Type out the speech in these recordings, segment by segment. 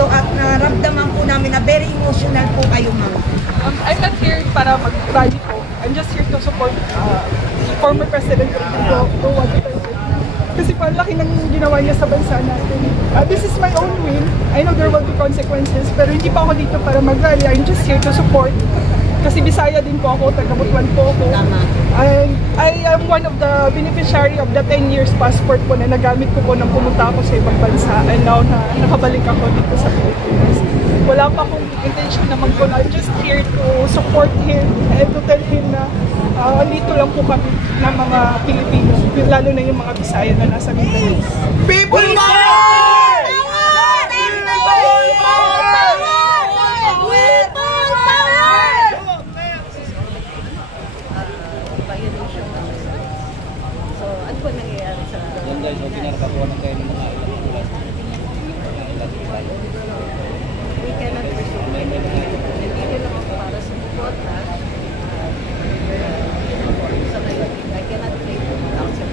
nandito at naramdaman po namin na very emotional po kayo, ma'am. I'm not here para mag-rally po. I'm just here to support former President Rodrigo Duterte. Kasi palaki ng ginawa niya sa bansa natin. This is my own win. I know there will be consequences, pero hindi pa ako dito para mag-rally. I'm just here to support. Kasi Bisaya din po ako, taga-Butuan po ako. And I am one of the beneficiary of the 10 years passport po na nagamit ko po nang pumunta ako sa ibang bansa. And now na nakabalik ako dito sa Pilipinas. Wala pa akong intention na mag-go. I'm just here to support him and to tell him na dito lang po kami ng mga Pilipino, lalo na yung mga Bisaya na nasa Mindanao. People power! So, ano po nangyayari sa yan guys, so pinarakakuha ng kayo ng mga we cannot pursue. Nandito lang ako para support na. Sa ngayon, I cannot play for the council.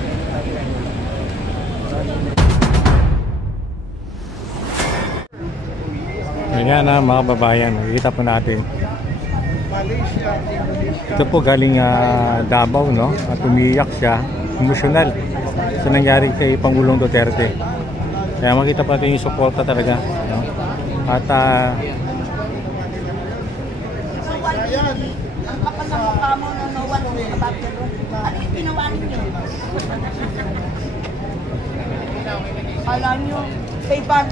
Ayan na mga babayan, nakikita po natin. Ito po galing Davao, no? At umiyak siya, emosyonal sa nangyari kay Pangulong Duterte. Kaya makita po natin yung suporta talaga, no? At ang kapal ng mukha mo na no one knows about the room. Ano yung ginawa ninyo? Alam nyo, kay Bad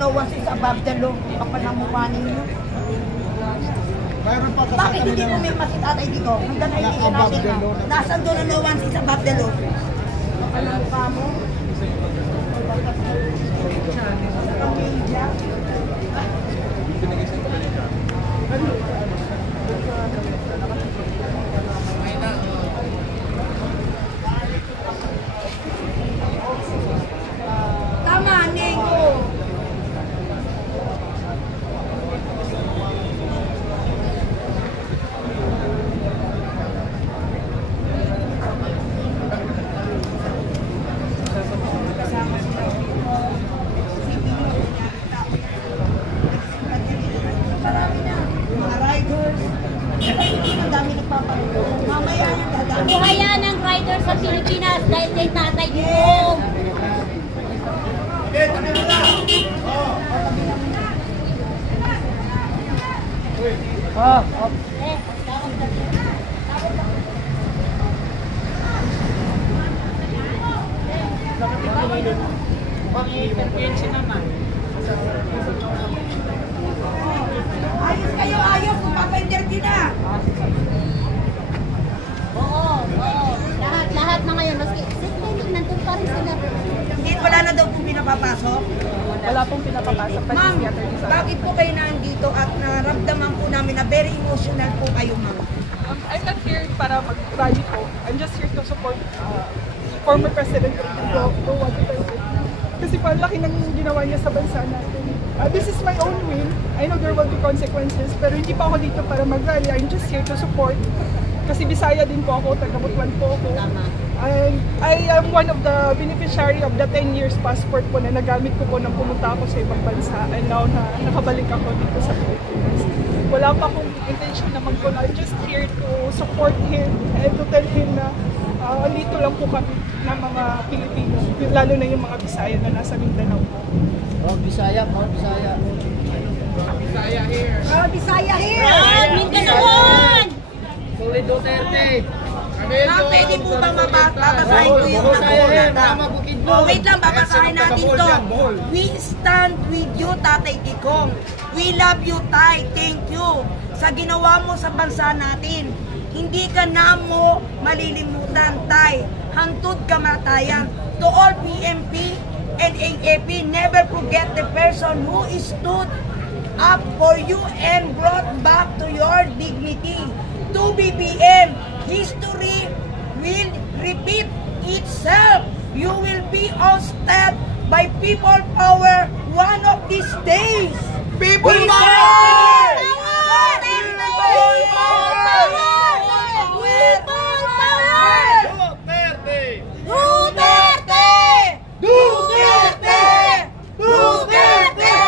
no one is above the law. Ang kapal ng mukha ninyo. Bakit hindi mo may masitatay dito? Hanggang ay dito natin na. Nasaan doon na no one is above the law? Kapal ng mukha mo. Tama, Nego. Buhayan ng rider sa Pilipinas dahil kay Tatay Digong. Ayos kayo, ayos. Magpapa-interview na. Oo. Lahat na ngayon. Maski, nandun pa rin sila. Hindi, wala na daw kung pinapapasok. Wala pong pinapapasok. Ma'am, bakit po kayo nandito at naramdaman po namin na very emotional po kayo, ma'am? I'm not here para mag-rally po. I'm just here to support former President Rodrigo Duterte. Kasi palaki ng ginawa niya sa bansa natin. This is my own win. I know there will be consequences, pero hindi pa ako dito para mag-rally. I'm just here to support. Kasi Bisaya din po ako, taga-Butuan po ako. I am one of the beneficiary of the 10 years passport po na nagamit ko po nang pumunta ako sa ibang bansa. And now na nakabalik ako dito sa Pilipinas. Wala pa akong intention na mag-go. I'm just here to support him and to tell him na dito lang po kami ng mga Pilipino, lalo na yung mga Bisaya na nasa Mindanao. Bisaya, Bisaya. Bisaya here. Bisaya here! Mindanao! Solid Duterte. Ma'am, pwede po bang babasahin ko yung nakukulata? Wait lang, babasahin natin to. We stand with you, Tatay Digong. We love you, Tay. Thank you sa ginawa mo sa bansa natin. Hindi ka na mo malilimutan, Tay. Hantod kamatayan. To all PMP and AAP, never forget the person who stood up for you and brought back to your dignity. To BBM, history will repeat itself. You will be ousted by people power one of these days. People power! Duterte! Duterte! Duterte!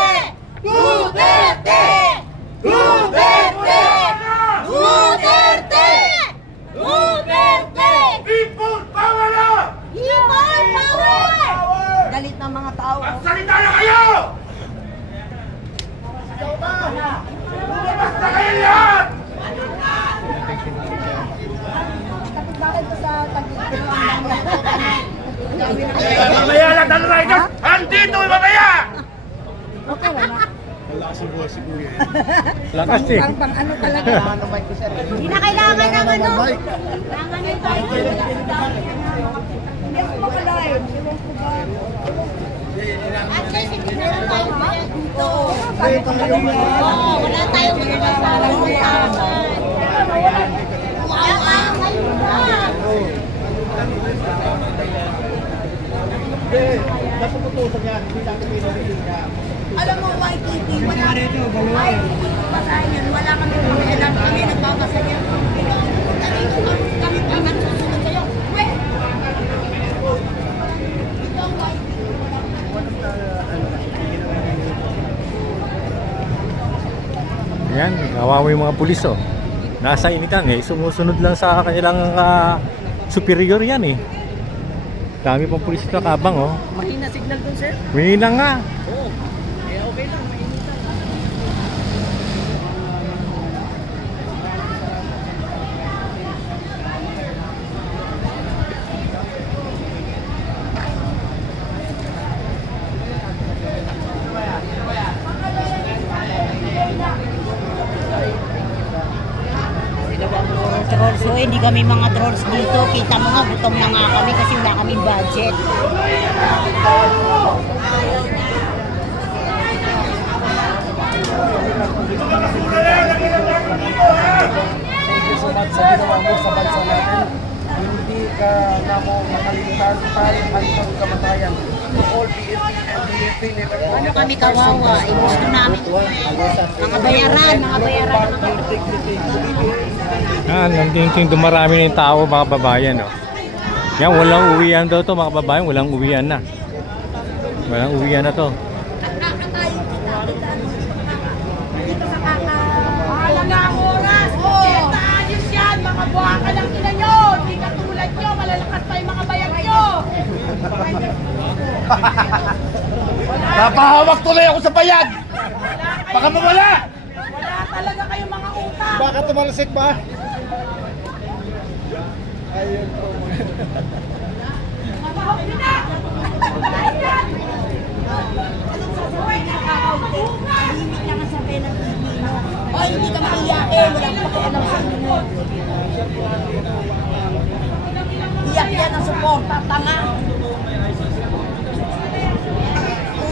Lakas eh. Pang ano talaga. Hindi na kailangan ng ano. Kailangan ng tayo. Hindi ako makalive. Ewan ko ba? At least, hindi meron tayong bayad dito. Oo, wala tayong pinagpapalang usapan. Wow, ngayon na. Alam mo, YTT, wala ay, basahin yan. Wala kami pakialam. Kami nagbabasa yan. Kami pa nagsusunod sa'yo. Weh! Ito ang YTT. Ayan, kawawa yung mga pulis oh. Nasa initan eh, sumusunod lang sa kanilang superior yan eh. Dami pang pulis na kabang oh. Mahina signal dun, sir. Mahina nga. Oo. Kaya okay lang, mahina. Trolls, so hindi kami mga trolls dito. Kita mo nga, gutom na nga kami kasi wala kaming budget. Thank you so much sa ginawa mo sa bansa natin. Hindi ka na mo makalimutan tayo ang kamatayan. To all PNP and DFP never Ano kami kawawa? Gusto namin mga bayaran ng mga Nandito yung dumarami ng tao mga babayan oh. Yan, walang uwian daw to mga babayan, walang uwian na. Walang uwian na to. Kakatayin kita. Hindi ka makaka... Mahal na ang oras. 80 anyos yan. Mga buha ka ng ina nyo. Hindi ka tulad nyo. Malalakas pa yung mga bayan nyo. Napahawak tuloy ako sa bayag! Baka mawala! Wala talaga kayong mga utang. Baka tumalasik ba? Ayun po. Hindi na. Tahimik lang ang sabi ng Pilipino. O, hindi ka maiyakin. Wala ka pakialam sa inyo. Iyak yan ang suporta. Tanga.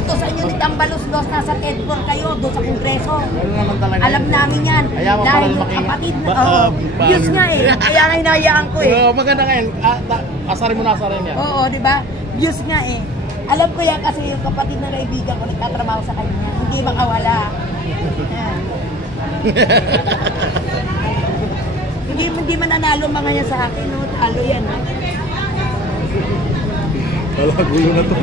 Utos inyo ni Tambalos Dos. Nasa Tedford kayo. Doon sa Kongreso. Alam namin yan. Dahil yung kapatid na... Diyos nga eh. Kaya nga hinahayaan ko eh. Maganda ngayon. Asarin mo na asarin yan. Oo, di ba? Diyos nga eh. Alam ko yan kasi yung kapatid na kaibigan ko nagtatrabaho sa kanya. Hindi makawala. Yan. Hindi mananalo mga yan sa akin. No? Talo yan. Ha? Wala, gulo na to.